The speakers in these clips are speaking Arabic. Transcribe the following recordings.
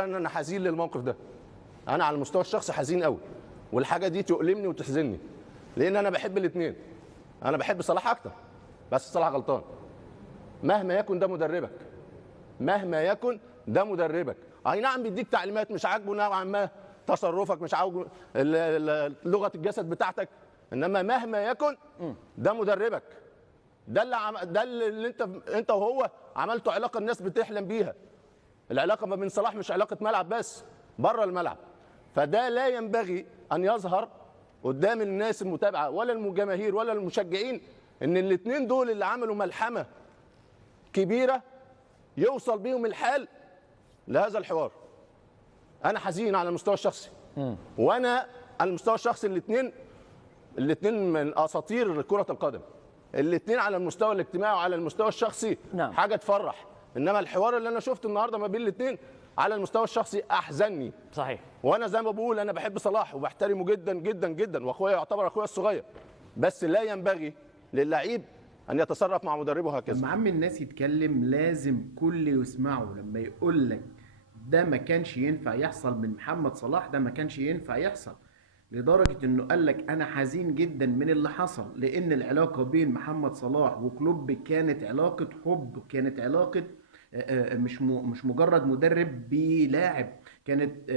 اولا انا حزين للموقف ده، انا على المستوى الشخصي حزين قوي، والحاجه دي تؤلمني وتحزنني، لان انا بحب الاثنين. انا بحب صلاح اكتر، بس صلاح غلطان. مهما يكن ده مدربك، مهما يكن ده مدربك. اي نعم بيديك تعليمات مش عاجبه نوعا ما تصرفك، مش عاجبه لغه الجسد بتاعتك، انما مهما يكن ده مدربك. ده اللي انت وهو عملتوا علاقه الناس بتحلم بيها. العلاقه ما بين صلاح مش علاقه ملعب بس، بره الملعب. فده لا ينبغي ان يظهر قدام الناس المتابعه ولا الجماهير ولا المشجعين ان الاثنين دول اللي عملوا ملحمه كبيره يوصل بيهم الحال لهذا الحوار. انا حزين على المستوى الشخصي، وانا على المستوى الشخصي الاثنين من اساطير كره القدم، الاثنين على المستوى الاجتماعي وعلى المستوى الشخصي نعم. حاجه تفرح، انما الحوار اللي انا شفته النهارده ما بين الاثنين على المستوى الشخصي احزنني. صحيح. وانا زي ما بقول انا بحب صلاح وبحترمه جدا جدا جدا، واخويا يعتبر اخويا الصغير، بس لا ينبغي للعيب ان يتصرف مع مدربه هكذا. لما عم الناس يتكلم لازم كل يسمعه. لما يقول لك ده ما كانش ينفع يحصل من محمد صلاح، ده ما كانش ينفع يحصل، لدرجة انه قال لك انا حزين جدا من اللي حصل، لان العلاقة بين محمد صلاح وكلوب كانت علاقة حب، كانت علاقة مش مجرد مدرب بلاعب، كانت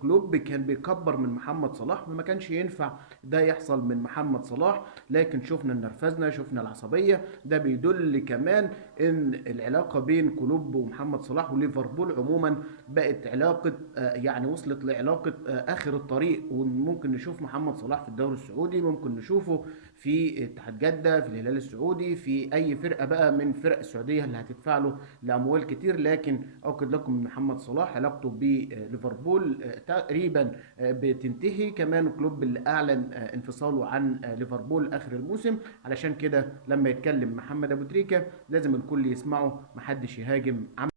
كلوب كان بيكبر من محمد صلاح، وما كانش ينفع ده يحصل من محمد صلاح. لكن شفنا النرفزنة، شفنا العصبية، ده بيدل كمان ان العلاقة بين كلوب ومحمد صلاح وليفربول عموما بقت علاقة يعني وصلت لعلاقة اخر الطريق. وممكن نشوف محمد صلاح في الدوري السعودي، ممكن نشوفه في اتحاد جدة، في الهلال السعودي، في اي فرقة بقى من فرق السعودية اللي هتدفع له اموال كتير. لكن اؤكد لكم ان محمد صلاح علاقته بليفربول تقريبا بتنتهي. كمان كلوب اللي اعلن انفصاله عن ليفربول اخر الموسم، علشان كده لما يتكلم محمد ابو تريكة لازم الكل يسمعه، محدش يهاجم